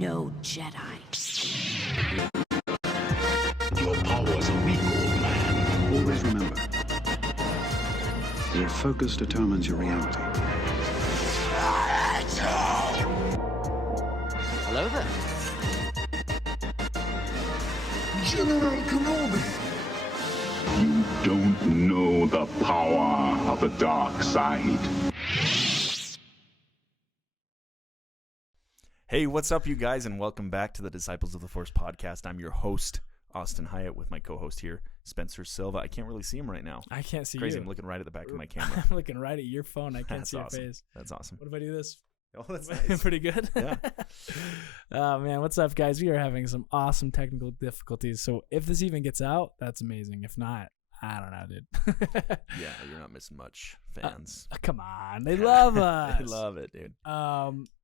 no Jedi. Your powers are weak, old man. Always remember, your focus determines your reality. Hello there. General Kenobi! You don't know the power of the dark side. Hey, what's up, you guys, and welcome back to the Disciples of the Force podcast. I'm your host, Austin Hyatt, with my co-host here, Spencer Silva. I can't really see him right now. I can't see Crazy. you. I'm looking right at the back of my camera. I'm looking right at your phone. I can't see your face. That's awesome. What if I do this? Oh, that's nice. Pretty good. Yeah. Oh, man. What's up, guys? We are having some awesome technical difficulties. So if this even gets out, that's amazing. If not, I don't know, dude. Yeah, you're not missing much, fans. Come on. They love us. They love it, dude.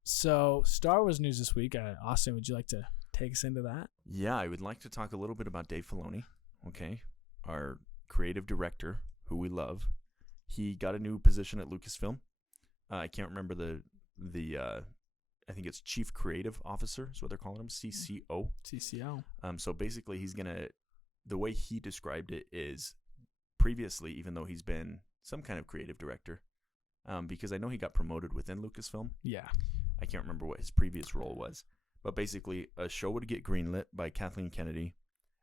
So Star Wars news this week. Austin, would you like to take us into that? Yeah, I would like to talk a little bit about Dave Filoni, okay? Our creative director, who we love. He got a new position at Lucasfilm. I can't remember the I think it's Chief Creative Officer is what they're calling him, CCO. CCO. So basically he's going to, the way he described it is previously, even though he's been some kind of creative director, because I know he got promoted within Lucasfilm. Yeah. I can't remember what his previous role was, but basically a show would get greenlit by Kathleen Kennedy,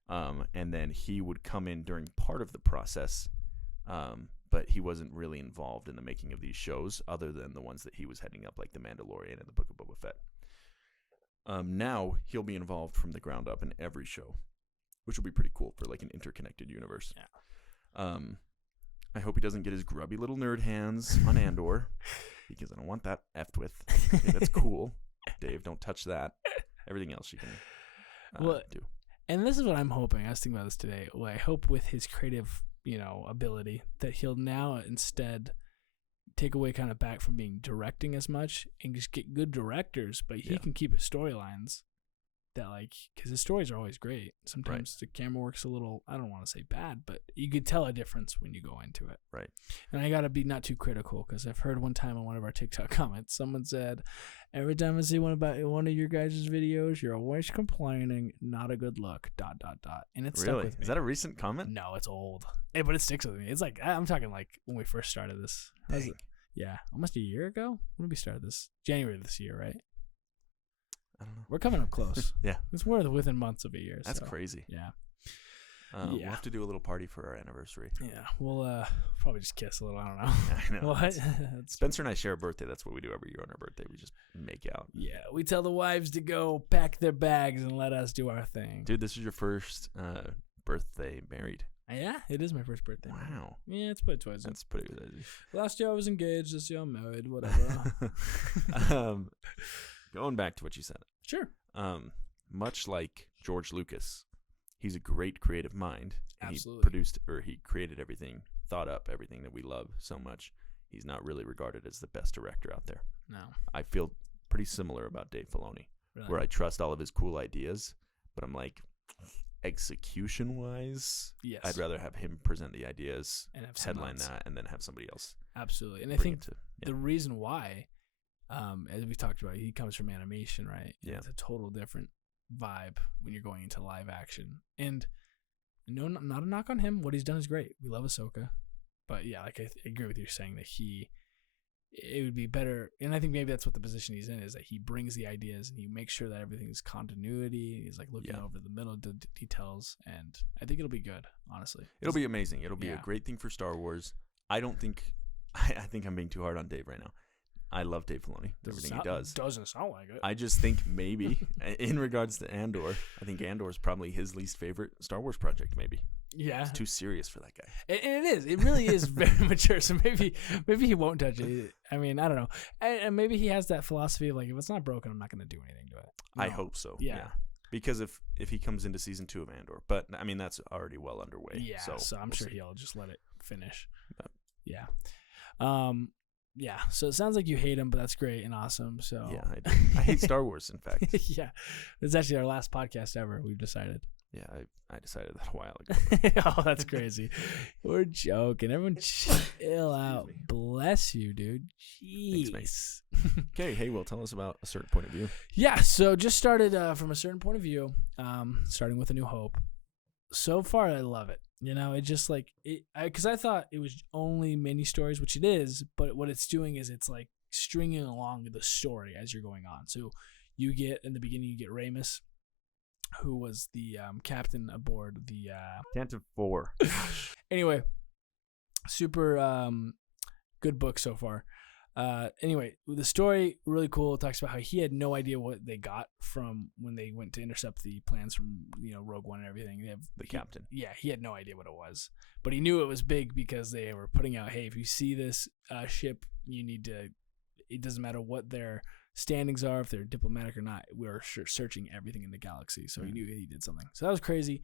and then he would come in during part of the process, but he wasn't really involved in the making of these shows other than the ones that he was heading up, like The Mandalorian and The Book of Boba Fett. Now he'll be involved from the ground up in every show, which will be pretty cool for like an interconnected universe. Yeah. I hope he doesn't get his grubby little nerd hands on Andor, because I don't want that effed with. Okay, that's cool. Dave, don't touch that. Everything else you can do. And this is what I'm hoping. I was thinking about this today. Well, I hope with his creative, ability that he'll now instead take away kind of back from being directing as much and just get good directors, but he can keep his storylines that because his stories are always great. Sometimes the camera work's a little, I don't want to say bad, but you could tell a difference when you go into it. Right. And I got to be not too critical, because I've heard one time on one of our TikTok comments, someone said, every time I see one of your guys' videos, you're always complaining, not a good look, ... And it's stuck Really? with me. Is that a recent comment? No, it's old. But it sticks with me. It's like, I'm talking like when we first started this. Yeah, almost a year ago? When did we start this? January of this year, right? I don't know. We're coming up close. Yeah. It's more within months of a year. That's so, crazy. Yeah. We'll have to do a little party for our anniversary. Yeah, we'll probably just kiss a little. I don't know. I know. What? Spencer and I share a birthday. That's what we do every year on our birthday. We just make out. Yeah, we tell the wives to go pack their bags and let us do our thing. Dude, this is your first birthday married. Yeah, it is my first birthday. Wow. Yeah, it's put twice. That's pretty good. Last year I was engaged. This year I'm married. Whatever. Going back to what you said. Sure. Much like George Lucas, he's a great creative mind. Absolutely. He created everything, thought up everything that we love so much. He's not really regarded as the best director out there. No. I feel pretty similar about Dave Filoni, Really? where I trust all of his cool ideas, but I'm like, execution-wise, Yes. I'd rather have him present the ideas, And have headline someone else. that, and then have somebody else. Absolutely. And I bring think it to, the reason why, as we talked about, he comes from animation, right? And Yeah. it's a total different vibe when you're going into live action. And no, not a knock on him. What he's done is great. We love Ahsoka. But yeah, I agree with you saying that it would be better. And I think maybe that's what the position he's in, is that he brings the ideas and he makes sure that everything is continuity. He's like looking over the middle details. And I think it'll be good, honestly. It'll be amazing. It'll be a great thing for Star Wars. I think I'm being too hard on Dave right now. I love Dave Filoni, everything he does. Doesn't sound like it. I just think maybe, in regards to Andor, I think Andor is probably his least favorite Star Wars project, maybe. Yeah. It's too serious for that guy. And it is. It really is very mature. So maybe he won't touch it. I mean, I don't know. And maybe he has that philosophy of like, if it's not broken, I'm not going to do anything to it. No. I hope so. Yeah. Because if he comes into season 2 of Andor, but I mean, that's already well underway. Yeah. So I'm sure he'll just let it finish. Yeah. Yeah, so it sounds like you hate him, but that's great and awesome. So yeah, I do. I hate Star Wars, in fact. Yeah, it's actually our last podcast ever. We've decided. Yeah, I decided that a while ago. Oh, that's crazy. We're joking. Everyone chill out. me. Bless you, dude. Jeez. Thanks, Okay, hey, Will, tell us about A Certain Point of View. Yeah, so just started from a certain point of view, starting with A New Hope. So far, I love it. You know, it just like because I thought it was only mini stories, which it is, but what it's doing is it's like stringing along the story as you're going on. So you get in the beginning, you get Ramus, who was the captain aboard the Tantive 4. anyway, super good book so far. Anyway, the story really cool. It talks about how he had no idea what they got from when they went to intercept the plans from Rogue One and everything. The captain. Yeah, he had no idea what it was, but he knew it was big because they were putting out, hey, if you see this ship, you need to. It doesn't matter what their standings are, if they're diplomatic or not. We're searching everything in the galaxy, so he knew he did something. So that was crazy.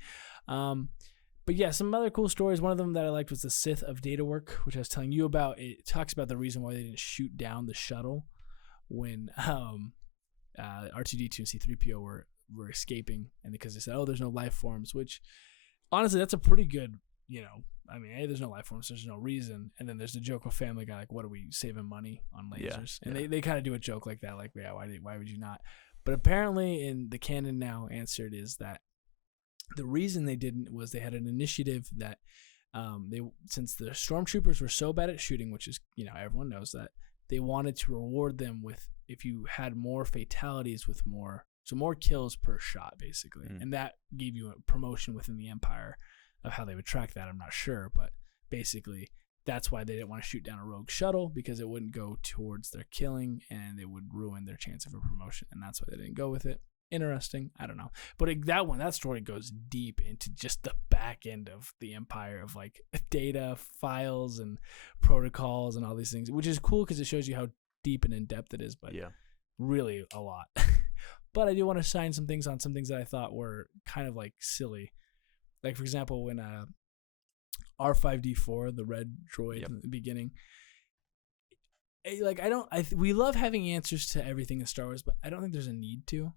But yeah, some other cool stories. One of them that I liked was the Sith of Data Work, which I was telling you about. It talks about the reason why they didn't shoot down the shuttle when R2-D2 and C-3PO were escaping, and because they said, oh, there's no life forms, which honestly, that's a pretty good, hey, there's no life forms, there's no reason. And then there's the joke with Family Guy, like, what are we saving money on lasers? Yeah, and they kind of do a joke like that, like, yeah, why would you not? But apparently in the canon now answered is that the reason they didn't was they had an initiative that since the stormtroopers were so bad at shooting, which is, everyone knows that, they wanted to reward them with, if you had more fatalities with more kills per shot, basically. And that gave you a promotion within the Empire. Of how they would track that, I'm not sure, but basically that's why they didn't want to shoot down a rogue shuttle, because it wouldn't go towards their killing and it would ruin their chance of a promotion, and that's why they didn't go with it. Interesting. I don't know. But that story goes deep into just the back end of the Empire of like data, files, and protocols and all these things, which is cool because it shows you how deep and in depth it is, but yeah, really a lot. But I do want to shine some things on some things that I thought were kind of like silly. Like, for example, when R5D4, the red droid in the beginning, we love having answers to everything in Star Wars, but I don't think there's a need to.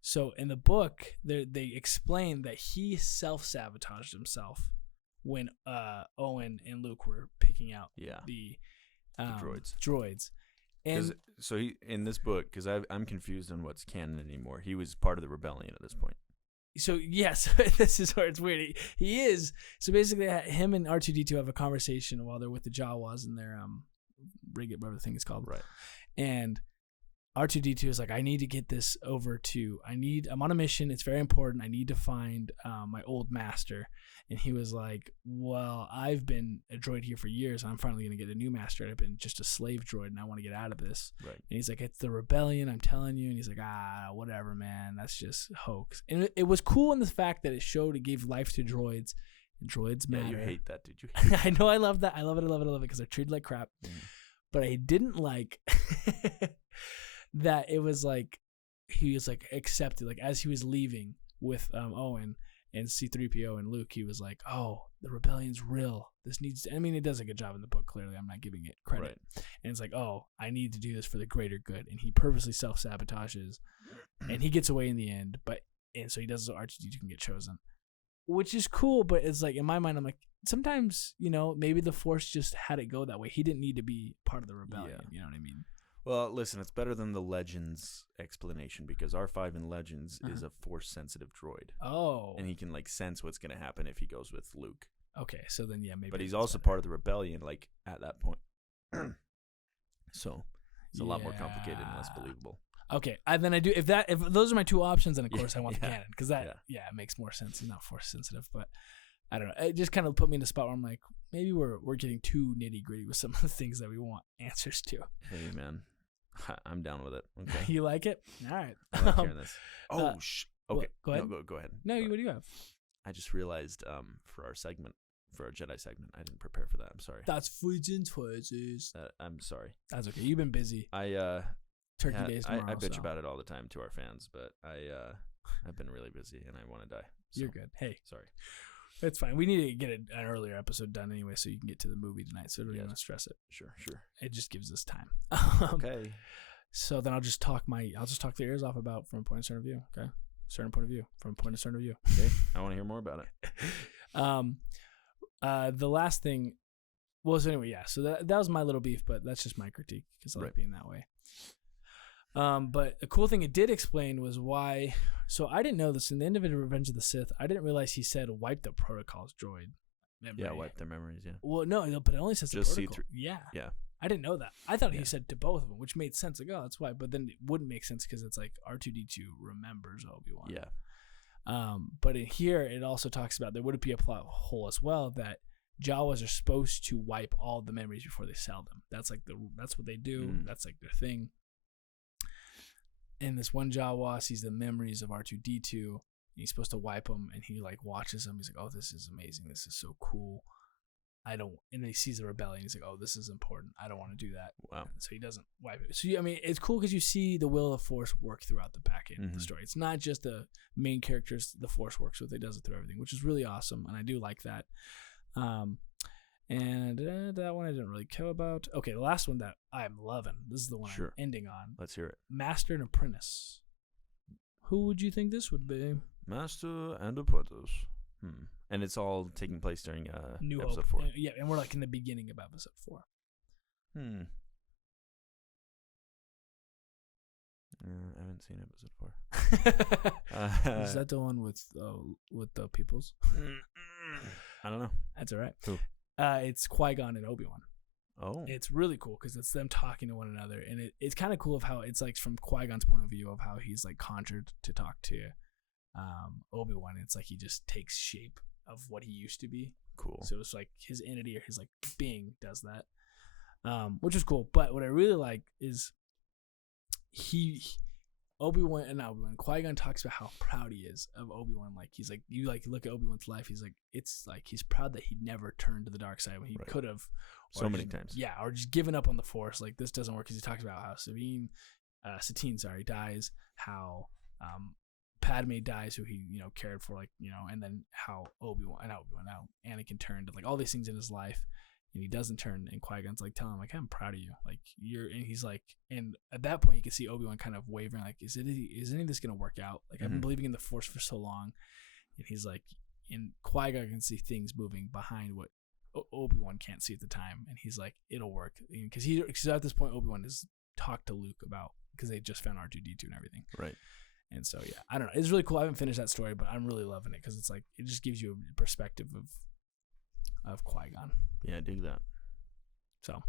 So in the book, they explain that he self-sabotaged himself when Owen and Luke were picking out the droids. And so he, in this book, because I'm confused on what's canon anymore, he was part of the rebellion at this point. So yes, this is where it's weird. He is. So basically, him and R2-D2 have a conversation while they're with the Jawas in their frigate, whatever the thing is called. Right. And R2-D2 is like, I need to get this over to. I'm on a mission. It's very important. I need to find my old master. And he was like, well, I've been a droid here for years, and I'm finally going to get a new master. I've been just a slave droid, and I want to get out of this. Right. And he's like, it's the rebellion, I'm telling you. And he's like, whatever, man. That's just hoax. And it was cool in the fact that it gave life to droids, and droids matter. Yeah, you hate that, did you? I know, I love that. I love it because they're treated like crap. But I didn't like that it was like, he was like accepted. Like as he was leaving with Owen and C-3PO and Luke, he was like, oh, the rebellion's real. This needs to, it does a good job in the book, clearly. I'm not giving it credit. Right. And it's like, oh, I need to do this for the greater good. And he purposely self-sabotages. And he gets away in the end. And so he does so R2-D2 can get chosen. Which is cool, but it's like, in my mind, I'm like, sometimes, maybe the Force just had it go that way. He didn't need to be part of the rebellion. You know what I mean? Well, listen, it's better than the Legends explanation, because R5 in Legends is a Force-sensitive droid. Oh. And he can, sense what's going to happen if he goes with Luke. Okay, so then, yeah, maybe. But he's also part of the rebellion, at that point. So, it's a lot more complicated and less believable. Okay, then I do. If those are my two options, then of course I want the canon, because that it makes more sense. He's not Force-sensitive, but I don't know. It just kind of put me in a spot where I'm like, maybe we're getting too nitty-gritty with some of the things that we want answers to. Hey, man. I'm down with it. Okay. You like it? All right. I like hearing this. Okay. Go ahead. No, go ahead. No, what do you have? I just realized for our Jedi segment, I didn't prepare for that. I'm sorry. That's Fujin Twizzes. I'm sorry. That's okay. You've been busy. Turkey days tomorrow. I bitch about it all the time to our fans, but I've been really busy and I want to die. So, you're good. Hey. Sorry. It's fine. We need to get an earlier episode done anyway, so you can get to the movie tonight. So don't even stress it. Sure. It just gives us time. Okay. So then I'll just talk the ears off about from a point of view. Okay. certain point of view, from a point of certain view. Okay, I want to hear more about it. The last thing, well, so anyway, yeah. So that was my little beef, but that's just my critique because I like being that way. But a cool thing it did explain was why. So I didn't know this in the end of Revenge of the Sith. I didn't realize he said wipe the protocols droid memory. Yeah, wipe their memories. Yeah. Well, no, but it only says Just the protocol. C3. Yeah. Yeah. I didn't know that. I thought he said to both of them, which made sense. Like, oh, that's why. But then it wouldn't make sense because it's like R2-D2 remembers Obi-Wan. Yeah. But in here, it also talks about there would be a plot hole as well that Jawas are supposed to wipe all the memories before they sell them. That's like that's what they do. That's like their thing. And this one Jawa sees the memories of R2-D2. And he's supposed to wipe them, and he like watches them. He's like, "Oh, this is amazing. This is so cool." And then he sees the rebellion. He's like, "Oh, this is important. I don't want to do that." Wow. So he doesn't wipe it. So I mean, it's cool because you see the will of the Force work throughout the back end of the story. It's not just the main characters the Force works with; it does it through everything, which is really awesome, and I do like that. And that one I didn't really care about. Okay, the last one that I'm loving. This is the one I'm ending on. Let's hear it. Master and Apprentice. Who would you think this would be? Master and Apprentice. And it's all taking place during New episode Hope. 4. Yeah, and we're like in the beginning of episode 4. I haven't seen episode 4. Is that the one with the peoples? I don't know. That's all right. Who? It's Qui-Gon and Obi-Wan. Oh. It's really cool because it's them talking to one another, and it's kind of cool of how it's like from Qui-Gon's point of view of how he's like conjured to talk to Obi-Wan. It's like he just takes shape of what he used to be. Cool. So it's like his entity or his like being does that, which is cool. But what I really like is Qui-Gon talks about how proud he is of Obi-Wan. Like he's like, you like look at Obi-Wan's life. He's like, it's like he's proud that he never turned to the dark side when he could have. So many times. Yeah, or just given up on the Force. Like this doesn't work because he talks about how Satine dies, how Padme dies, who he cared for, and then how Anakin turned, like all these things in his life. And he doesn't turn, and Qui-Gon's like telling him, like, I'm proud of you. Like, and he's like, and at that point, you can see Obi-Wan kind of wavering, like, is any of this going to work out? Like, I've been believing in the Force for so long. And he's like, and Qui-Gon can see things moving behind what Obi-Wan can't see at the time. And he's like, it'll work. Because at this point, Obi-Wan has talked to Luke about, because they just found R2-D2 and everything. Right. And so, yeah, I don't know. It's really cool. I haven't finished that story, but I'm really loving it because it's like, it just gives you a perspective of Qui-Gon. Yeah, I dig that. So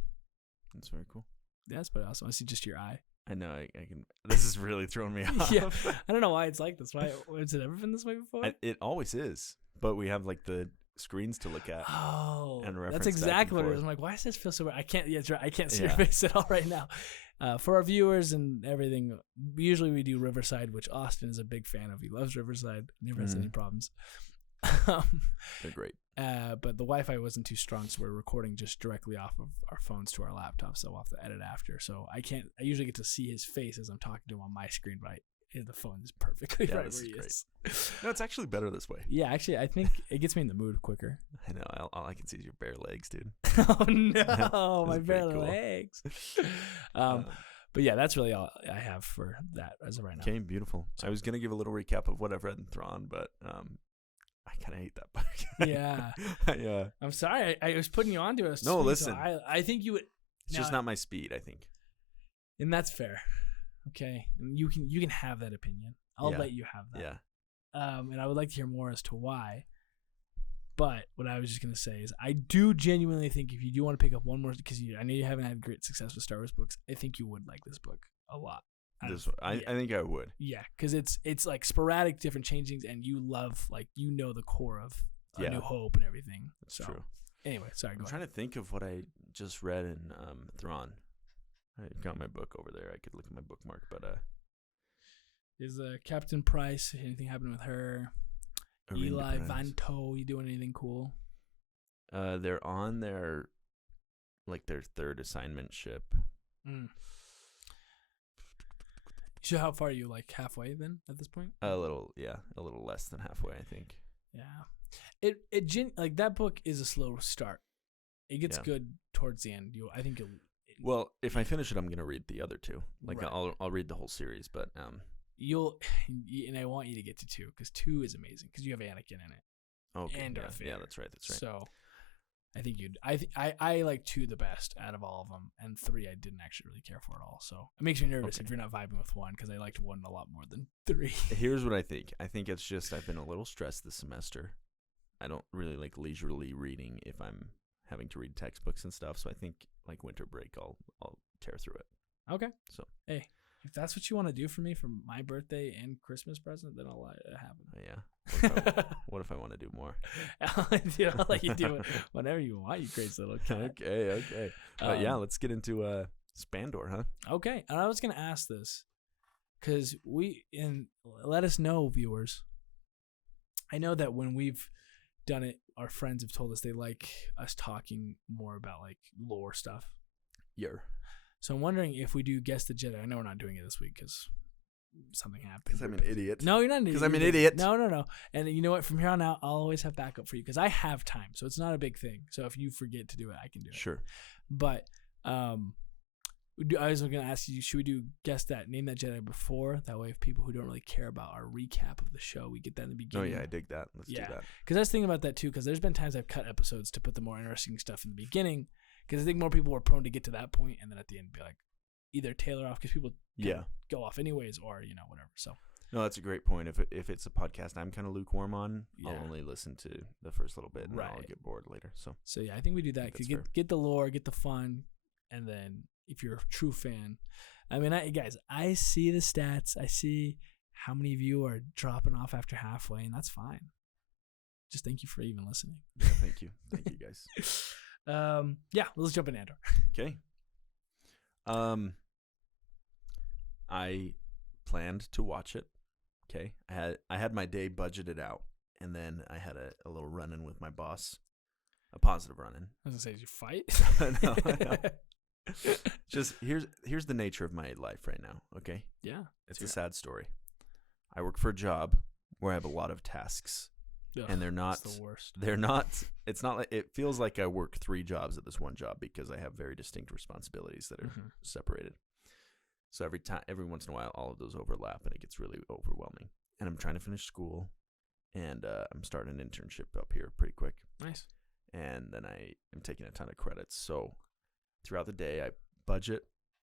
that's very cool. Yeah, that's pretty awesome. I see just your eye. I know. I can. This is really throwing me off. Yeah, I don't know why it's like this. Why has it ever been this way before? It always is, but we have like the screens to look at. Oh, and reference that's exactly what it forth. is. I'm like, why does this feel so weird? I can't. Yeah, that's right. I can't see your Yeah. face at all right now. For our viewers and everything, usually we do Riverside, which Austin is a big fan of. He loves Riverside. Never has any problems. They're great. But the Wi-Fi wasn't too strong, so we're recording just directly off of our phones to our laptops, so we'll have to edit after. So I usually get to see his face as I'm talking to him on my screen, but the phone is perfectly right where he is. No, it's actually better this way. Yeah, actually, I think it gets me in the mood quicker. I know. All I can see is your bare legs, dude. Oh no, my bare pretty cool. legs. But yeah, that's really all I have for that as of right now. Okay, beautiful. I was gonna give a little recap of what I've read in Thrawn, but I kind of hate that book. Yeah. Yeah. I'm sorry. I was putting you onto us. No, listen. So I think you would. It's just not my speed, I think. And that's fair. Okay. And you can have that opinion. I'll let you have that. Yeah. And I would like to hear more as to why. But what I was just going to say is I do genuinely think if you do want to pick up one more, because I know you haven't had great success with Star Wars books, I think you would like this book a lot. I think I would. Yeah, because it's like sporadic different changings, and you love, like, the core of New Hope and everything. That's true. Anyway, sorry, go ahead. I'm trying to think of what I just read in Thrawn. I got my book over there. I could look at my bookmark, but is Captain Price, anything happening with her? Eli Vanto, you doing anything cool? They're on their third assignment ship. So how far are you? Like halfway then at this point? A little less than halfway, I think. Yeah, like that book is a slow start. It gets good towards the end. I think you'll. Well, if I finish it, I'm gonna read the other two. Like Right. I'll read the whole series, but and I want you to get to 2 because 2 is amazing because you have Anakin in it. Okay. And yeah, Darth Vader. that's right. So I think I like 2 the best out of all of them, and 3 I didn't actually really care for at all. So it makes me nervous if you're not vibing with 1 because I liked 1 a lot more than 3. Here's what I think. I think it's just I've been a little stressed this semester. I don't really like leisurely reading if I'm having to read textbooks and stuff. So I think like winter break, I'll tear through it. Okay. So hey, if that's what you want to do for me for my birthday and Christmas present, then I'll let it happen. Yeah. What if I want to do more? I'll let you do it whenever you want, you crazy little cat. Okay. But yeah, let's get into Spandor, huh? Okay. And I was going to ask this because let us know, viewers. I know that when we've done it, our friends have told us they like us talking more about like lore stuff. Yeah. So I'm wondering if we do Guess the Jedi. I know we're not doing it this week because something happened. Because I'm an idiot. No, you're not an idiot. Because I'm an idiot. No. And you know what? From here on out, I'll always have backup for you because I have time. So it's not a big thing. So if you forget to do it, I can do it. Sure. But I was going to ask you, should we do Name That Jedi before? That way, if people who don't really care about our recap of the show, we get that in the beginning. Oh, yeah, I dig that. Let's do that. Because I was thinking about that too, because there's been times I've cut episodes to put the more interesting stuff in the beginning, because I think more people were prone to get to that point and then at the end be like, either tailor off, because people go off anyways, or, whatever. So. No, that's a great point. If it's a podcast I'm kind of lukewarm on, I'll only listen to the first little bit, and I'll get bored later. So yeah, I think we do that. Get the lore, get the fun, and then if you're a true fan, I mean, guys, I see the stats. I see how many of you are dropping off after halfway, and that's fine. Just thank you for even listening. Yeah, thank you. Thank you, guys. Let's jump in Andor. Okay. I planned to watch it. Okay. I had my day budgeted out, and then I had a little run-in with my boss. A positive run-in. I was going to say, did you fight? No. Just here's the nature of my life right now, okay? Yeah. It's a sad story. I work for a job where I have a lot of tasks. Ugh, and they're not the worst. It's not like it feels like I work 3 jobs at this one job because I have very distinct responsibilities that are separated. So every once in a while, all of those overlap, and it gets really overwhelming. And I'm trying to finish school, and I'm starting an internship up here pretty quick. Nice. And then I am taking a ton of credits. So throughout the day, I budget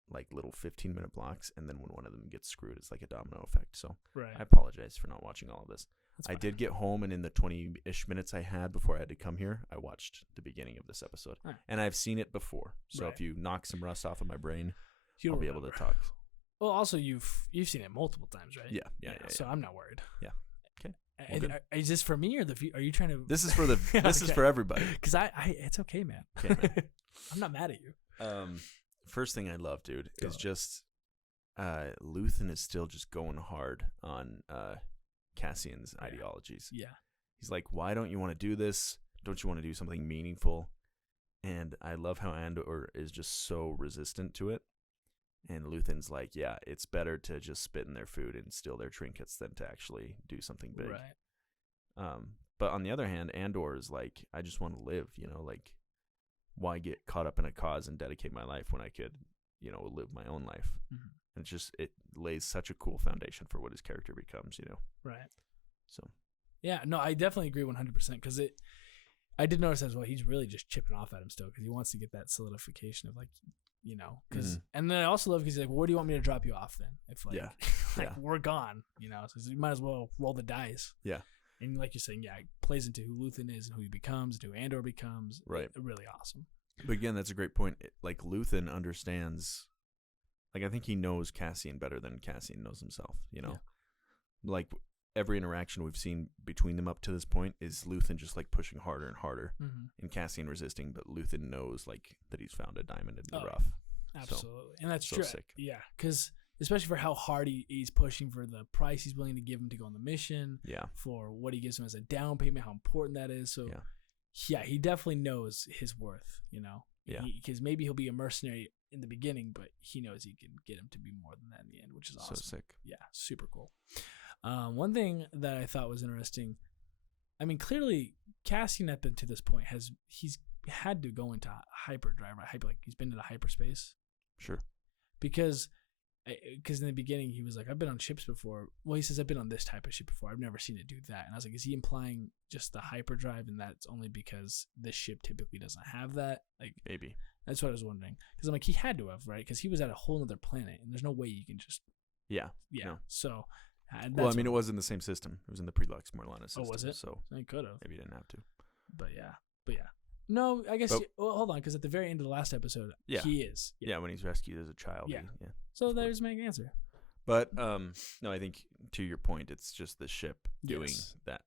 like little 15-minute blocks, and then when one of them gets screwed, it's like a domino effect. So I apologize for not watching all of this. I did get home, and in the 20-ish minutes I had before I had to come here, I watched the beginning of this episode. Right. And I've seen it before. So if you knock some rust off of my brain, I'll be able to talk. Well, also, you've seen it multiple times, right? Yeah. So I'm not worried. Yeah. Okay. Is this for me or are you trying to? This is for this is for everybody. Because it's okay, man. Okay, man. I'm not mad at you. First thing I love, dude, is just Luthen is still just going hard on Cassian's ideologies. Yeah. He's like, why don't you want to do this? Don't you want to do something meaningful? And I love how Andor is just so resistant to it. And Luthen's like, yeah, it's better to just spit in their food and steal their trinkets than to actually do something big. Right. But on the other hand, Andor is like, I just want to live, like, why get caught up in a cause and dedicate my life when I could, live my own life? Mm-hmm. And it lays such a cool foundation for what his character becomes, Right. So. Yeah, no, I definitely agree 100% because I did notice as well, he's really just chipping off at him still because he wants to get that solidification of like, because, and then I also love because he's like, well, where do you want me to drop you off then? If we're gone, so you might as well roll the dice. Yeah. And like you're saying, it plays into who Luthen is and who he becomes, and who Andor becomes. Right. Really awesome. But again, that's a great point. Like Luthen understands, like I think he knows Cassian better than Cassian knows himself, Like every interaction we've seen between them up to this point is Luthen just like pushing harder and harder and Cassian resisting, but Luthen knows like that he's found a diamond in the rough. Absolutely. And that's so true. Sick. Yeah. Because especially for how hard he's pushing for the price he's willing to give him to go on the mission. Yeah. For what he gives him as a down payment, how important that is. So he definitely knows his worth, Yeah. Because maybe he'll be a mercenary in the beginning, but he knows he can get him to be more than that in the end, which is awesome. So sick. Yeah. Super cool. One thing that I thought was interesting, I mean, clearly Cassian up to this point he's had to go into hyperdrive, right? Like he's been to the hyperspace. Sure. Because because in the beginning he was like, I've been on ships before. Well, he says I've been on this type of ship before. I've never seen it do that. And I was like, is he implying just the hyperdrive, and that's only because this ship typically doesn't have that? Like Maybe. that's what I was wondering. Because I'm like, he had to have, right? Because he was at a whole other planet, and there's no way you can just Yeah. No. So. Well, I mean, it was in the same system. It was in the pre-Lux Morlana system. Oh, was it? So he could have. maybe you didn't have to. But yeah. No, I guess. Well, hold on, because at the very end of the last episode, he is. Yeah, when he's rescued as a child. Yeah. Yeah. So there's my answer. But no, I think to your point, it's just the ship doing that.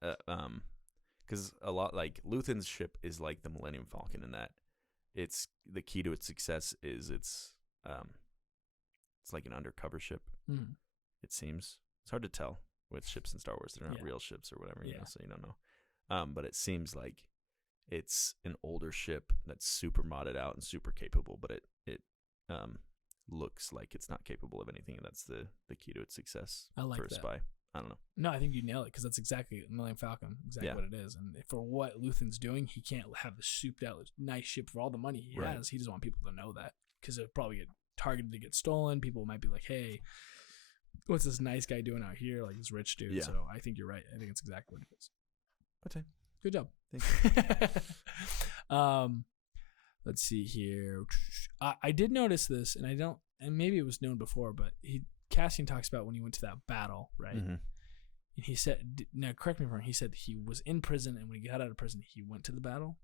Because a lot like Luthen's ship is like the Millennium Falcon in that it's the key to its success is it's like an undercover ship. Mm. It seems it's hard to tell with ships in Star Wars. They're not real ships or whatever, so you don't know. But it seems like it's an older ship that's super modded out and super capable, but it looks like it's not capable of anything, and that's the key to its success. I like for a that. Spy. I don't know. No, I think you nail it, because that's exactly Millennium Falcon, what it is. And for what Luthen's doing, he can't have the souped out nice ship for all the money he has. He doesn't want people to know that, because it'll probably get targeted to get stolen. People might be like, hey, what's this nice guy doing out here, like this rich dude? So I think you're right. I think it's exactly what it is. Okay. Good job. Thank you. Let's see here. I did notice this, and maybe it was known before, but Cassian talks about when he went to that battle, right? Mm-hmm. And he said, now correct me if I'm wrong, he said he was in prison, and when he got out of prison, he went to the battle?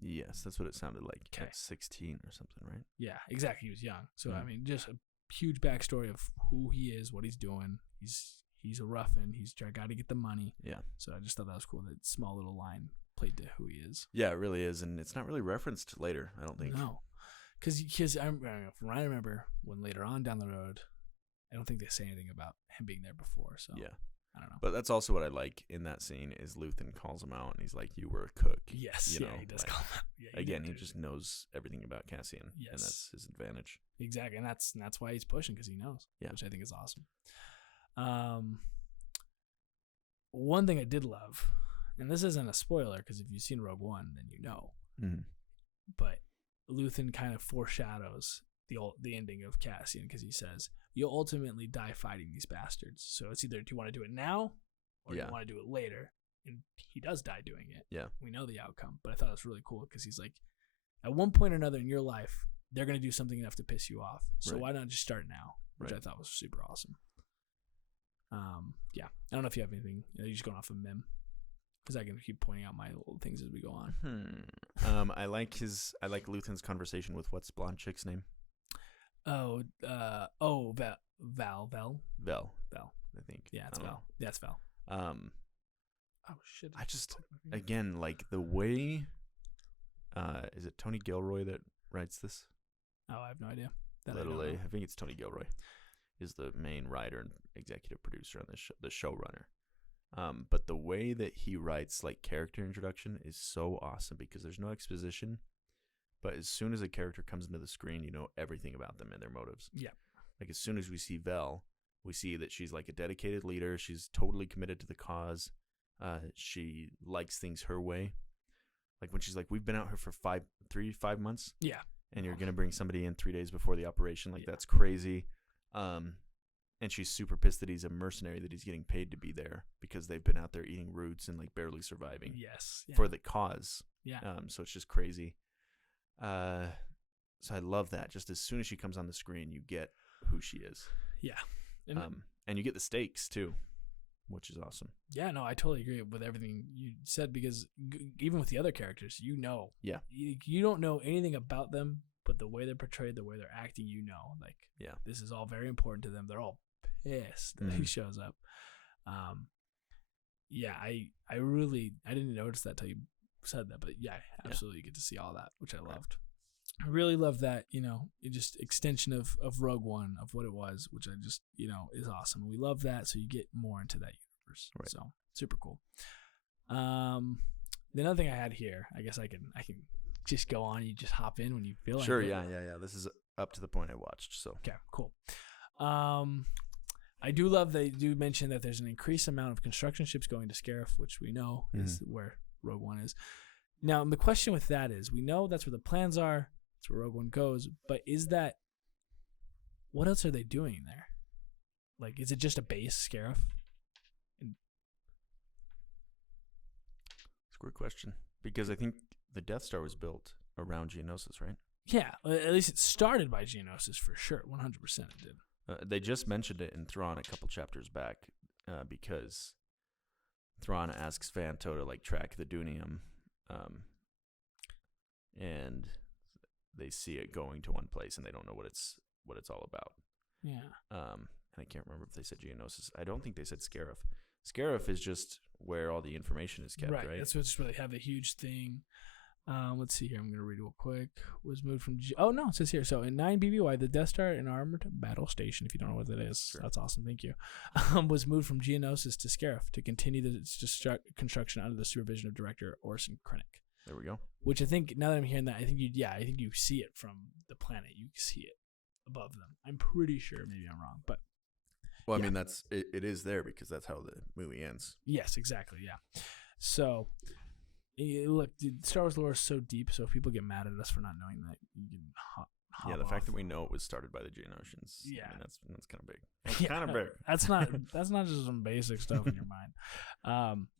Yes, that's what it sounded like. Okay. At 16 or something, right? Yeah, exactly. He was young. So, I mean, just a huge backstory of who he is, what he's doing. He's a ruffian. He's got to get the money. Yeah. So I just thought that was cool. That small little line played to who he is. Yeah, it really is, and it's not really referenced later, I don't think. No, because I remember when later on down the road, I don't think they say anything about him being there before. So yeah, I don't know. But that's also what I like in that scene is Luthen calls him out, and he's like, "You were a cook." Yes, he does call him out. Yeah, he just knows everything about Cassian, and that's his advantage. Exactly, and that's why he's pushing, because he knows. Yeah, which I think is awesome. One thing I did love, and this isn't a spoiler because if you've seen Rogue One, then you know. Mm-hmm. But Luthen kind of foreshadows the ending of Cassian, because he says, "You'll ultimately die fighting these bastards. So it's either do you want to do it now, or do you want to do it later?" And he does die doing it. Yeah, we know the outcome. But I thought it was really cool because he's like, at one point or another in your life, they're going to do something enough to piss you off. So why not just start now? Which I thought was super awesome. Yeah, I don't know if you have anything. You're just going off of Mim, because I can keep pointing out my little things as we go on. I like Luthen's conversation with what's blonde chick's name? Val, I think. Yeah, it's Val. Yeah, it's Val. Oh shit! I just again like the way. Is it Tony Gilroy that writes this? Oh, I have no idea. Literally, I think it's Tony Gilroy. Is the main writer and executive producer on this show, the showrunner. But the way that he writes like character introduction is so awesome, because there's no exposition, but as soon as a character comes into the screen, you know everything about them and their motives. Yeah. Like as soon as we see Vel, we see that she's like a dedicated leader. She's totally committed to the cause. She likes things her way. Like when she's like, "We've been out here for 5 months. Yeah. And you're going to bring somebody in 3 days before the operation. Like that's crazy." And she's super pissed that he's a mercenary, that he's getting paid to be there, because they've been out there eating roots and like barely surviving for the cause. Yeah. So it's just crazy. So I love that. Just as soon as she comes on the screen, you get who she is. Yeah. And you get the stakes too, which is awesome. Yeah, no, I totally agree with everything you said, because even with the other characters, you don't know anything about them, but the way they're portrayed, the way they're acting, like, this is all very important to them. They're all pissed that he shows up. I didn't notice that till you said that, but absolutely get to see all that, which I loved. I really love that, just extension of Rogue One, of what it was, which I just, is awesome. We love that, so you get more into that universe. Right. So super cool. The other thing I had here, I guess I can just go on. You just hop in when you feel like it. Sure, yeah. This is up to the point I watched. So okay, cool. I do love they do mention that there's an increased amount of construction ships going to Scarif, which we know is where Rogue One is. Now, the question with that is, we know that's where the plans are. That's where Rogue One goes. But is that what else are they doing there? Like, is it just a base, Scarif? It's a great question. Because I think the Death Star was built around Geonosis, right? Yeah, at least it started by Geonosis for sure. 100% it did. They just mentioned it in Thrawn a couple chapters back because Thrawn asks Vanto to like track the Dunium, and they see it going to one place and they don't know what it's all about. Yeah. And I can't remember if they said Geonosis. I don't think they said Scarif. Scarif is just where all the information is kept, right? That's what's where they have the huge thing. Let's see here. I'm going to read real quick. Was moved from... it says here. So in 9 BBY, the Death Star, an armored battle station, if you don't know what that is. Sure. That's awesome. Thank you. Was moved from Geonosis to Scarif to continue the construction under the supervision of director Orson Krennic. There we go. Which I think, now that I'm hearing that, I think you see it from the planet. You see it above them. I'm pretty sure. Maybe I'm wrong, but... Well, I mean, it is there because that's how the movie ends. Yes, exactly. Yeah. So... Look, dude, Star Wars lore is so deep, so if people get mad at us for not knowing that, you can hop the fact that we know it was started by the Geonosians, yeah, I mean, that's kind of big. That's kind of big. That's not just some basic stuff in your mind.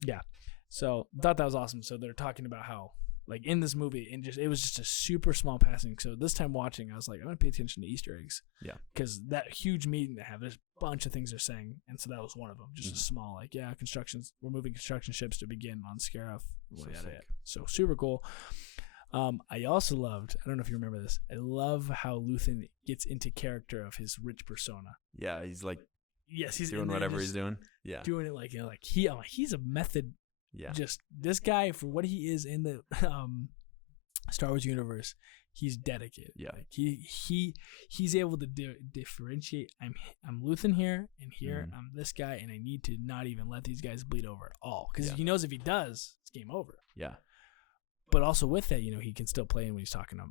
Yeah. So thought that was awesome. So they're talking about how, like, in this movie, and it was just a super small passing. So this time watching, I was like, I'm gonna pay attention to Easter eggs. Yeah. Because that huge meeting they have, there's a bunch of things they're saying, and so that was one of them. Just a small, like, we're moving construction ships to begin on Scarif. So super cool. I also loved, I don't know if you remember this, I love how Luthen gets into character of his rich persona. Yeah, he's like, he's doing whatever he's doing. Yeah, doing it like, he's a method. Yeah, just this guy, for what he is in the Star Wars universe, he's dedicated. Yeah, like he's able to differentiate. I'm Luthen here, and here I'm this guy, and I need to not even let these guys bleed over at all, because he knows if he does, it's game over. Yeah. But also with that, he can still play when he's talking to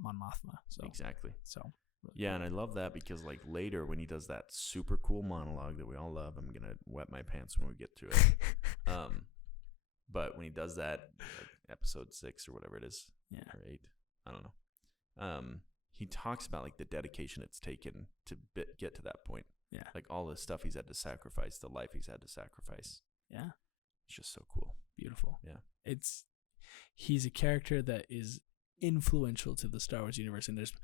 Mon Mothma. So exactly. So. Yeah, and I love that because, like, later when he does that super cool monologue that we all love, I'm gonna wet my pants when we get to it. But when he does that, like, episode 6 or whatever it is, or 8, I don't know. He talks about, like, the dedication it's taken to get to that point. Yeah, like all the stuff he's had to sacrifice, the life he's had to sacrifice. Yeah, it's just so cool, beautiful. Yeah, he's a character that is influential to the Star Wars universe, and there's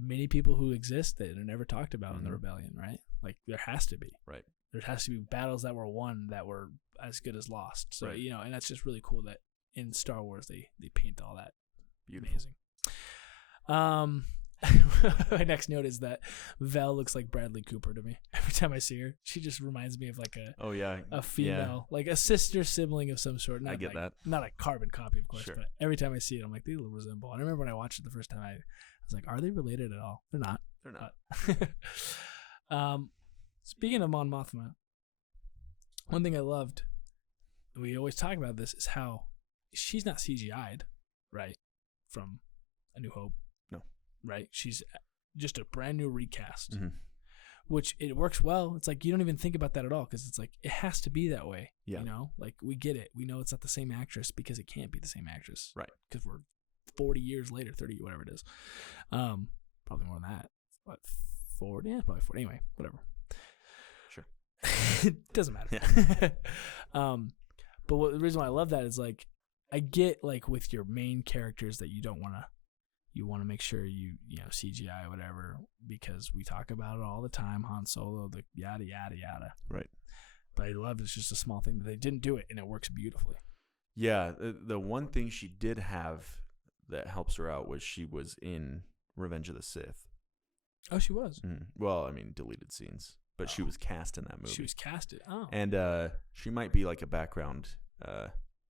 many people who exist that are never talked about in the Rebellion, right? Like, there has to be. Right. There has to be battles that were won that were as good as lost. So, and that's just really cool that in Star Wars they paint all that. Beautiful. Amazing. My next note is that Vel looks like Bradley Cooper to me. Every time I see her, she just reminds me of like a female, like a sister sibling of some sort. Not, I get that. Not a carbon copy, of course, but every time I see it, I'm like, they resemble. And I remember when I watched it the first time, I was like, are they related at all? They're not. They're not. Speaking of Mon Mothma, one thing I loved, we always talk about this, is how she's not CGI'd, right? From A New Hope. No. Right? She's just a brand new recast, which it works well. It's like you don't even think about that at all, because it's like it has to be that way. Yeah. Like we get it. We know it's not the same actress because it can't be the same actress. Right. Because we're 40 years later, 30, whatever it is. Probably more than that. What, 40? Yeah, probably 40. Anyway, whatever. Sure. It doesn't matter. Yeah. But the reason why I love that is, like, I get, like, with your main characters that you don't want to, you want to make sure you CGI or whatever, because we talk about it all the time, Han Solo, the yada, yada, yada. Right. But I love it's just a small thing that they didn't do it, and it works beautifully. Yeah. The one thing she did have that helps her out was she was in Revenge of the Sith. Oh, she was? Well, I mean, deleted scenes. But she was cast in that movie. She was casted. Oh. And she might be like a background.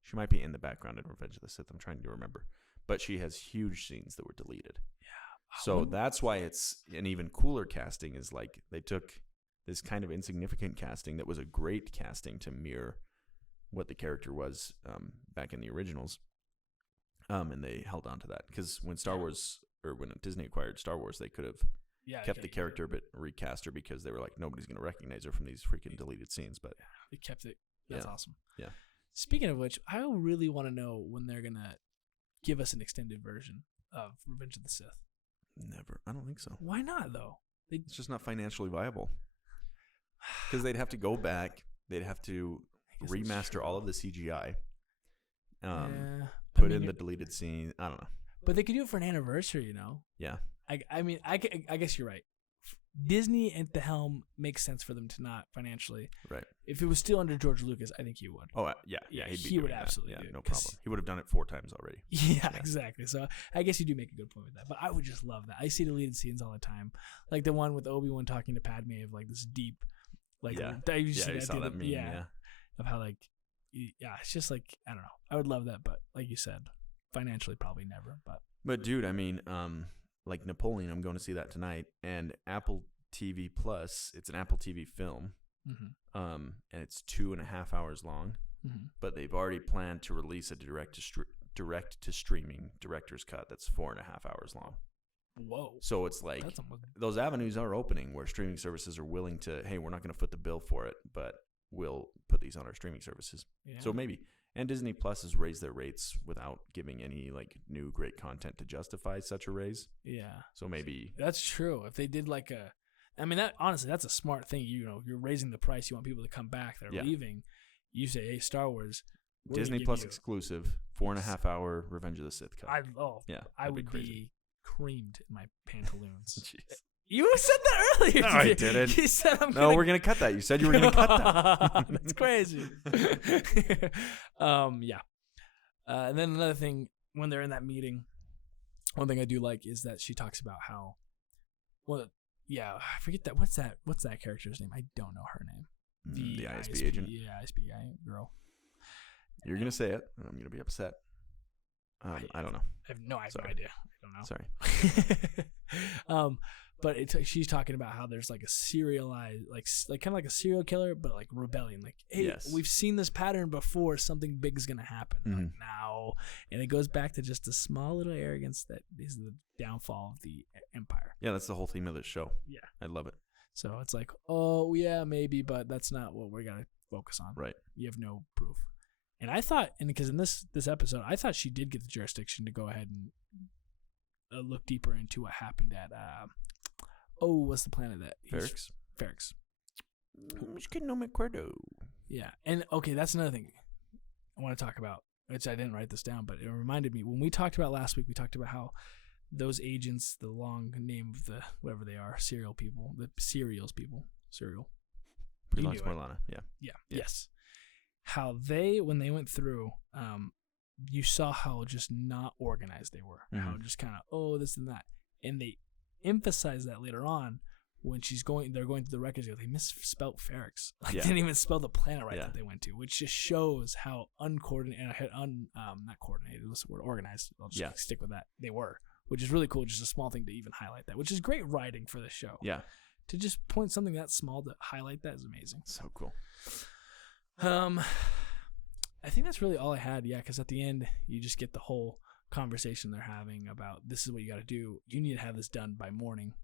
She might be in the background in Revenge of the Sith. I'm trying to remember. But she has huge scenes that were deleted. Yeah. So that's why it's an even cooler casting, is like they took this kind of insignificant casting that was a great casting to mirror what the character was back in the originals. And they held on to that. Because when Star Wars, or when Disney acquired Star Wars, they could have kept the character but recast her, because they were like, nobody's going to recognize her from these freaking deleted scenes. But they kept it. That's awesome. Yeah. Speaking of which, I really want to know when they're going to give us an extended version of Revenge of the Sith. Never. I don't think so. Why not, though? It's just not financially viable. Because they'd have to go back. They'd have to remaster all of the CGI. Put in the deleted scene. I don't know. But they could do it for an anniversary, you know? Yeah. I guess you're right. Disney at the helm makes sense for them to not financially. Right. If it was still under George Lucas, I think he would. Oh, yeah. He would absolutely do it. No problem. He would have done it 4 times already. Yeah, exactly. So I guess you do make a good point with that. But I would just love that. I see deleted scenes all the time. Like the one with Obi-Wan talking to Padme of like this deep, like, you saw that meme, of how like, it's just like, I don't know. I would love that, but like you said, financially probably never. But dude, I mean, like Napoleon, I'm going to see that tonight, and Apple TV Plus, it's an Apple TV film, and it's 2.5 hours long, but they've already planned to release a direct to streaming director's cut that's 4.5 hours long. Whoa! So it's like those avenues are opening where streaming services are willing to, hey, we're not going to foot the bill for it, but we'll put these on our streaming services. Yeah. So maybe. And Disney Plus has raised their rates without giving any like new great content to justify such a raise. Yeah. So maybe that's true. If they did like that honestly, that's a smart thing. You know, you're raising the price. You want people to come back. They're leaving. You say, hey, Star Wars, Disney Plus exclusive, 4.5 hour Revenge of the Sith cut. I would be creamed in my pantaloons. Jeez. You said that earlier. No, I didn't. You said we're gonna cut that. You said you were gonna cut that. That's crazy. Yeah. And then another thing, when they're in that meeting, one thing I do like is that she talks about how, I forget that. What's that character's name? I don't know her name. The ISB agent. Yeah, ISB guy girl. You're gonna say it, and I'm gonna be upset. I don't know. I have no idea. I don't know. Sorry. But she's talking about how there's like a serialized, like kind of like a serial killer, but like rebellion. Like, hey, we've seen this pattern before. Something big is gonna happen like now, and it goes back to just a small little arrogance that is the downfall of the empire. Yeah, that's the whole theme of this show. Yeah, I love it. So it's like, oh yeah, maybe, but that's not what we're gonna focus on. Right. You have no proof. And I thought, because in this episode, I thought she did get the jurisdiction to go ahead and look deeper into what happened at what's the planet that? Ferrix. No me acuerdo. Yeah, and okay, that's another thing I want to talk about, which I didn't write this down, but it reminded me when we talked about last week. We talked about how those agents, the long name of the whatever they are, serial people, the serials people, serial. Pre-launch Morlana, yeah. Yes. How when they went through, you saw how just not organized they were. How just kind of, this and that. And they emphasize that later on when they're going through the records. They misspelled Ferrix. They didn't even spell the planet right that they went to, which just shows how uncoordinated, not coordinated, what's the word, organized. I'll just stick with that. They were, which is really cool. Just a small thing to even highlight that, which is great writing for the show. Yeah. To just point something that small to highlight that is amazing. So cool. I think that's really all I had. Yeah, because at the end you just get the whole conversation they're having about this is what you got to do. You need to have this done by morning.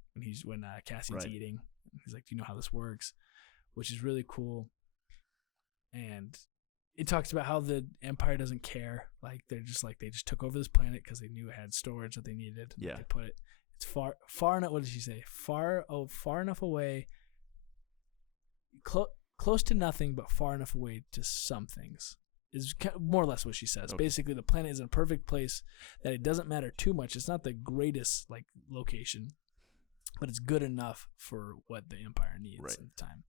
When Cassian's eating, he's like, "Do you know how this works?" Which is really cool. And it talks about how the Empire doesn't care. Like they just took over this planet because they knew it had storage that they needed. Yeah, they put it. It's far enough. What did she say? Far enough away. Close to nothing, but far enough away to some things. Is more or less what she says. Okay. Basically, the planet is in a perfect place that it doesn't matter too much. It's not the greatest location, but it's good enough for what the Empire needs at the time.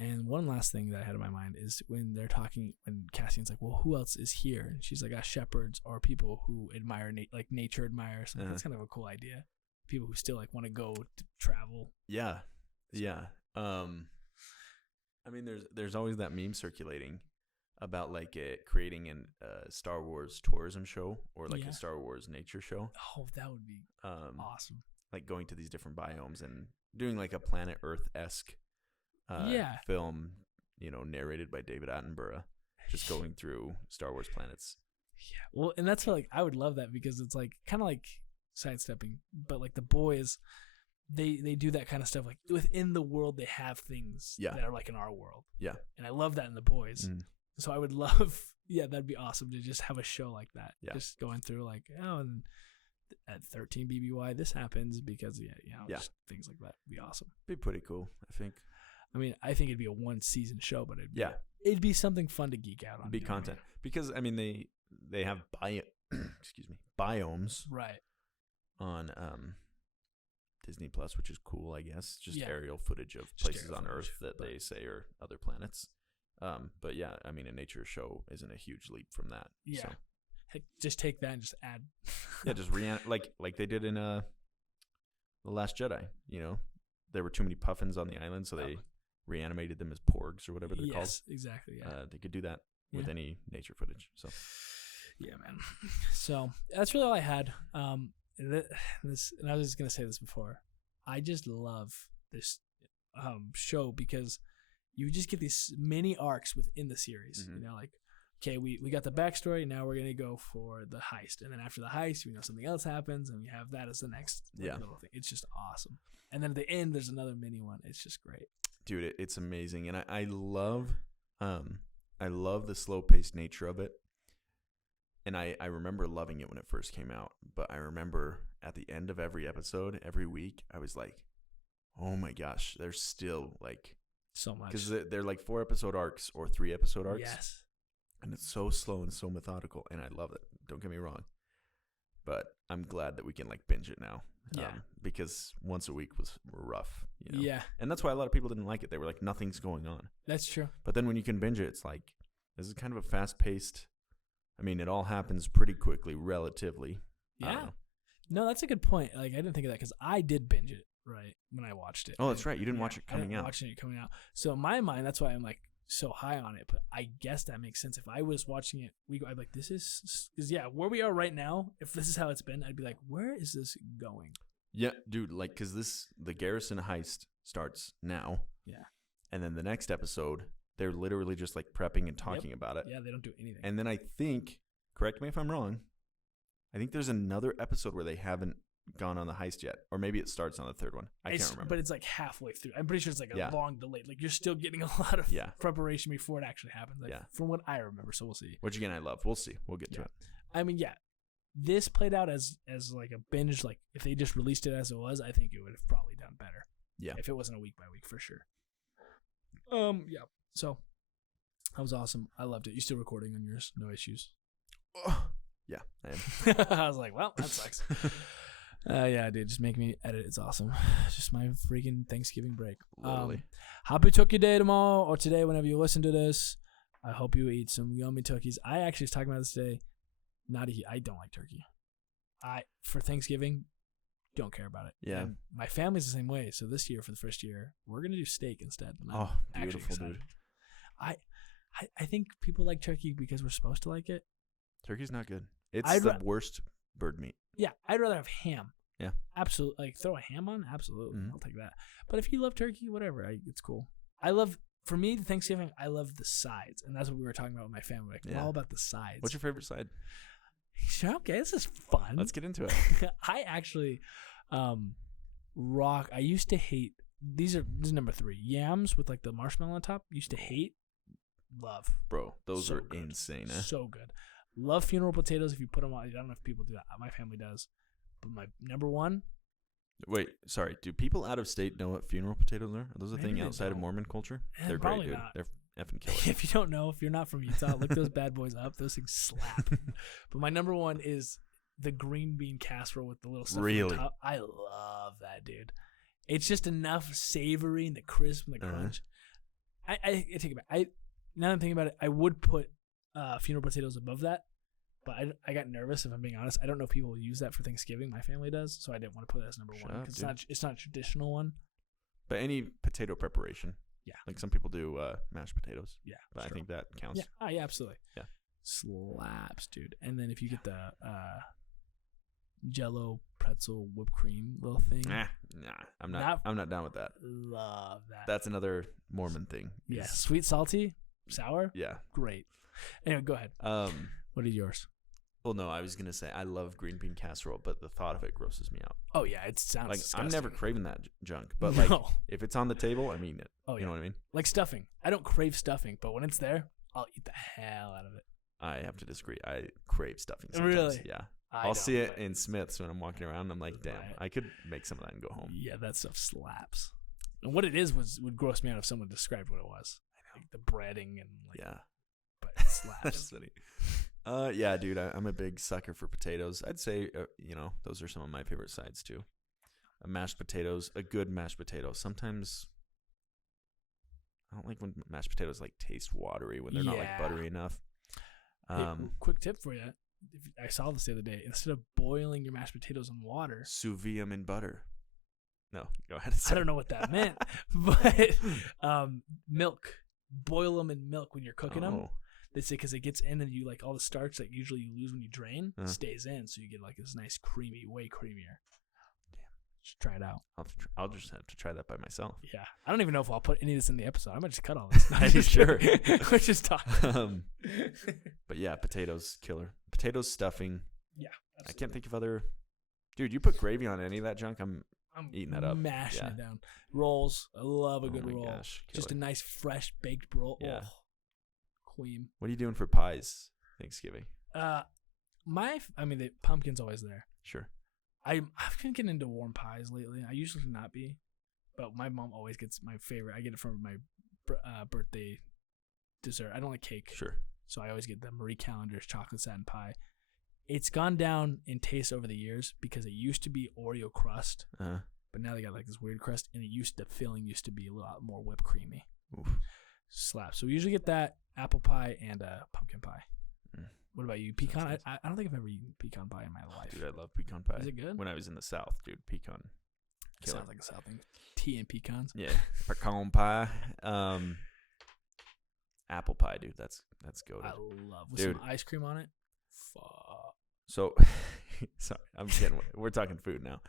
And one last thing that I had in my mind is when they're talking, when Cassian's like, "Well, who else is here?" And she's like, "Shepherds or people who admire nature admires." That's kind of a cool idea. People who still want to go to travel. Yeah, yeah. I mean, there's always that meme circulating about creating a Star Wars tourism show or a Star Wars nature show. Oh, that would be awesome. Like going to these different biomes and doing a Planet Earth-esque film, narrated by David Attenborough, just going through Star Wars planets. Yeah, well, and that's what I would love that because it's kind of sidestepping, but the boys. They do that kind of stuff within the world. They have things that are in our world. Yeah, and I love that in the boys. So I would love, that'd be awesome to just have a show like that. Yeah. Just going through and at 13 BBY, this happens because, Yeah. just things like that would be awesome. Be pretty cool, I think. I mean, I think it'd be a 1-season show, but Yeah. it'd be something fun to geek out on. Be you know what I content. Because, I mean, they have biomes mean? Right. on Disney Plus, which is cool, I guess. Just Yeah. aerial footage of Just places aerial on footage, Earth that but- they say are other planets. But yeah, I mean, a nature show isn't a huge leap from that. Yeah. So, Heck, just take that and just add. yeah, just like they did in The Last Jedi. You know, there were too many puffins on the island, so they reanimated them as porgs or whatever they're called. Yes, exactly. Yeah. They could do that with Yeah. any nature footage. So Yeah, man. So that's really all I had. And I was just gonna say this before. I just love this show because you just get these mini arcs within the series. Mhm. You know, like, okay, we got the backstory. Now we're gonna go for the heist, and then after the heist, something else happens, and we have that as the next little thing. It's just awesome. And then at the end, there's another mini one. It's just great. dude, it's amazing, and I love the slow paced nature of it. And I remember loving it when it first came out, but I remember at the end of every episode, every week, I was like, oh my gosh, there's still like So much. because they're like 4-episode arcs or 3-episode arcs. Yes. And it's so slow and so methodical, and I love it. Don't get me wrong, but I'm glad that we can like binge it now. Yeah. Because once a week was rough. You know? Yeah, And that's why a lot of people didn't like it. They were like, nothing's going on. that's true. But then when you can binge it, it's like this is kind of a fast paced. I mean, it all happens pretty quickly, relatively. I don't Yeah. know. No, that's a good point. Like, I didn't think of that because I did binge it right when I watched it. Oh, that's right. You didn't watch it I didn't coming out. watch it coming out. So in my mind, that's why I'm like so high on it. But I guess that makes sense. If I was watching it, I'd be like, this is because where we are right now. If this is how it's been, I'd be like, where is this going? Yeah, dude. Like, because the Garrison heist starts now. Yeah. And then the next episode, they're literally just like prepping and talking about it. Yeah, they don't do anything. And then I think, correct me if I'm wrong, I think there's another episode where they haven't gone on the heist yet. Or maybe it starts on the third one. I can't remember. But it's like halfway through. I'm pretty sure it's like a Yeah. long delay. Like, you're still getting a lot of Yeah. preparation before it actually happens. Like, Yeah. from what I remember. So we'll see. Which, again, I love. We'll see. We'll get to Yeah. it. I mean, yeah, this played out as like a binge. Like, if they just released it as it was, I think it would have probably done better. Yeah. If it wasn't a week by week, for sure. Yeah. So that was awesome. I loved it. You still recording on yours? No issues. Yeah, I am. I was like, well, that sucks. Yeah, dude, just make me edit. It's awesome. It's just my freaking Thanksgiving break. Literally. Happy Turkey Day tomorrow or today, whenever you listen to this. I hope you eat some yummy turkeys. I actually was talking about this today. I don't like turkey. For Thanksgiving, don't care about it. Yeah. And my family's the same way. So this year, for the first year, we're gonna do steak instead. And I'm Oh, actually beautiful, excited. dude. I think people like turkey because we're supposed to like it. Turkey's not good. It's I'd the worst bird meat. Yeah, I'd rather have ham. Yeah. Absolutely. Like, throw a ham on? Absolutely. Mhm. I'll take that. But if you love turkey, whatever. It's cool. For me, Thanksgiving, I love the sides. And that's what we were talking about with my family. Like, I'm Yeah. all about the sides. What's your favorite side? Sure, okay, this is fun. Let's get into it. I actually I used to hate, this is number 3. Yams with, like, the marshmallow on top. Used to hate. Love. Bro, those So are good. insane. Eh? So good. Love funeral potatoes if you put them on. I don't know if people do that. My family does. But my number 1, Wait, sorry. Do people out of state know what funeral potatoes are? Are those a Maybe thing they outside of don't. Mormon culture? Eh, They're probably very good. not. They're effing killer. if you don't know, if you're not from Utah, look those bad boys up. Those things slap. But my number 1 is the green bean casserole with the little stuff on Really? top. I love that, dude. It's just enough savory and the crisp and the crunch. I take it back. Now that I'm thinking about it, I would put funeral potatoes above that. But I got nervous, if I'm being honest. I don't know if people use that for Thanksgiving. My family does, so I didn't want to put it as number 1. Shut up, 'Cause it's not a traditional one. But any potato preparation. Yeah. Like some people do mashed potatoes. Yeah, But sure. I think that counts. Yeah, yeah, absolutely. Yeah. Slaps, dude. And then if you get the Jello pretzel whipped cream little thing, Nah, I'm not down with that. love that. That's another Mormon thing. Yeah, is- sweet, salty, sour, Yeah. great. Anyway, go ahead. What is yours? Well, no, I was gonna say I love green bean casserole, but the thought of it grosses me out. Oh yeah, it sounds Like disgusting. I'm never craving that junk, but like No. if it's on the table, I mean it. Oh, You yeah. know what I mean? Like stuffing. I don't crave stuffing, but when it's there, I'll eat the hell out of it. I have to disagree. I crave stuffing sometimes. Really? Yeah. I'll see it but- in Smith's when I'm walking around. And I'm like, damn, Right. I could make some of that and go home. Yeah, that stuff slaps. And what it is would gross me out if someone described what it was. Like the breading and like, Yeah. but it slaps. That's funny. Yeah, dude, I'm a big sucker for potatoes. I'd say, those are some of my favorite sides too. Mashed potatoes, a good mashed potato. Sometimes I don't like when mashed potatoes like taste watery when they're not like Yeah. buttery enough. Hey, quick tip for you. I saw this the other day. Instead of boiling your mashed potatoes in water, Sous vide 'em in butter. No, go ahead. I don't know what that meant, but milk. Boil them in milk when you're cooking them. Oh, They say because it gets in and you like all the starch that usually you lose when you drain stays in, so you get like this nice creamy, way creamier. damn. Just try it out. I'll just have to try that by myself. Yeah, I don't even know if I'll put any of this in the episode. I might just cut all this. Are you sure? We're just talking. But yeah, potatoes, killer. Potatoes, stuffing. Yeah, I can't think of other. Dude, you put gravy on any of that junk, I'm eating that up. Mashing Yeah. it down. Rolls. I love a good Oh my roll. gosh, Just a killer. nice fresh baked roll. Yeah. Oh, queen. What are you doing for pies Thanksgiving? The pumpkin's always there. Sure. I've been getting into warm pies lately. I usually not be, but my mom always gets my favorite. I get it from my birthday dessert. I don't like cake, Sure. so I always get the Marie Callender's chocolate satin pie. It's gone down in taste over the years because it used to be Oreo crust, but now they got like this weird crust, and the filling used to be a lot more whipped creamy. Oof. Slap. So we usually get that apple pie and pumpkin pie. Mm. What about you? Pecan? I don't think I've ever eaten pecan pie in my life. Dude, I love pecan pie. Is it good? When I was in the South, dude, pecan. It Killer. sounds like a South thing. Tea and pecans. Yeah, pecan pie. Apple pie, dude. That's goated. I love with Dude. some ice cream on it. Fuck. So, sorry, we're talking food now.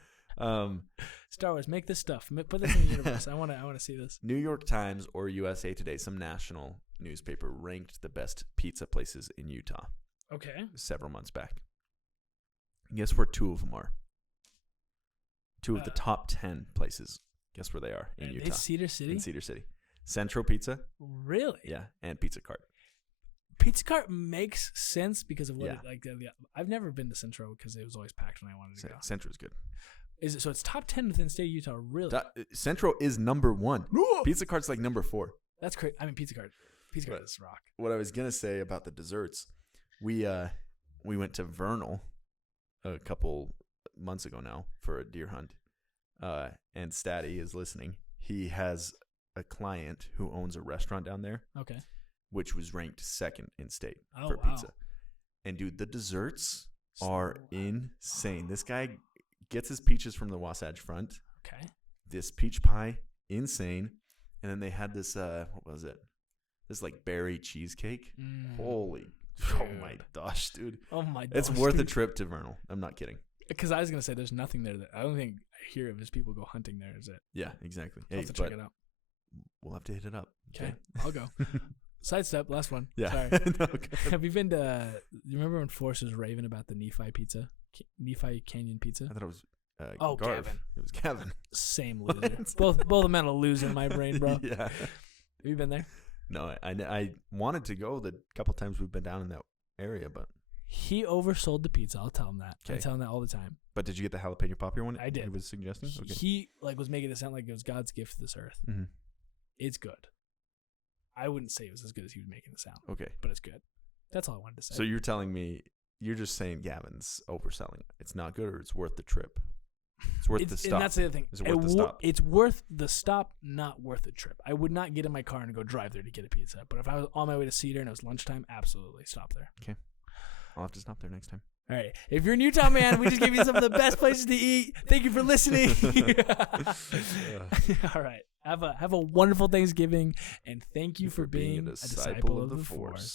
Star Wars, make this stuff. Put this in the universe. I want to see this. New York Times or USA Today, some national newspaper, ranked the best pizza places in Utah Okay. several months back. Guess where two of them are? Two of the top 10 places. Guess where they are in Utah? It's Cedar City. In Cedar City. Central Pizza. Really? Yeah, and Pizza Cart. Pizza Cart makes sense because of what Yeah. it, like. I've never been to Central because it was always packed when I wanted to go. Central's good. Is it so? It's top 10 within the state of Utah. Really? Central is number 1. No! Pizza Cart's like number 4. That's crazy. I mean, Pizza Cart. Pizza Cart What? is rock. What I was gonna say about the desserts, we went to Vernal a couple months ago now for a deer hunt, and Statty is listening. He has a client who owns a restaurant down there, Okay. which was ranked second in state Oh, for wow. pizza. And dude, the desserts are insane. This guy gets his peaches from the Wasatch Front. Okay. This peach pie, insane. And then they had this what was it? This like berry cheesecake. Holy, oh my gosh, dude! Oh my. It's worth a trip to Vernal. I'm not kidding. Because I was gonna say there's nothing there that I don't think I hear of as people go hunting there. Is it? Yeah, exactly. I'll Hey, have to check but it out. we'll have to hit it up. Okay, I'll go. Sidestep, last one. Yeah. Sorry. No, okay. Have you been to? You remember when Forrest was raving about the Nephi pizza, Nephi Canyon Pizza? I thought it was. Oh, Garv. Gavin. It was Gavin. Same loser. both men will lose in my brain, bro. Yeah. Have you been there? No, I wanted to go the couple times we've been down in that area, but He oversold the pizza. I'll tell him that. I Okay. tell him that all the time. did you get the jalapeno popper one? I did. He was suggesting. Okay. He like was making it sound like it was God's gift to this earth. Mhm. It's good. I wouldn't say it was as good as he was making it sound, Okay. but it's good. That's all I wanted to say. So you're telling me you're just saying Gavin's overselling it. It's not good, or it's worth the trip. It's worth the stop. And that's the other thing. Is it worth the stop? It's worth the stop, not worth the trip. I would not get in my car and go drive there to get a pizza. But if I was on my way to Cedar and it was lunchtime, absolutely stop there. I'll have to stop there next time. All right. If you're in Utah, man, we just gave you some of the best places to eat. Thank you for listening. All right. Have a wonderful Thanksgiving, and thank you for being a disciple of the Force.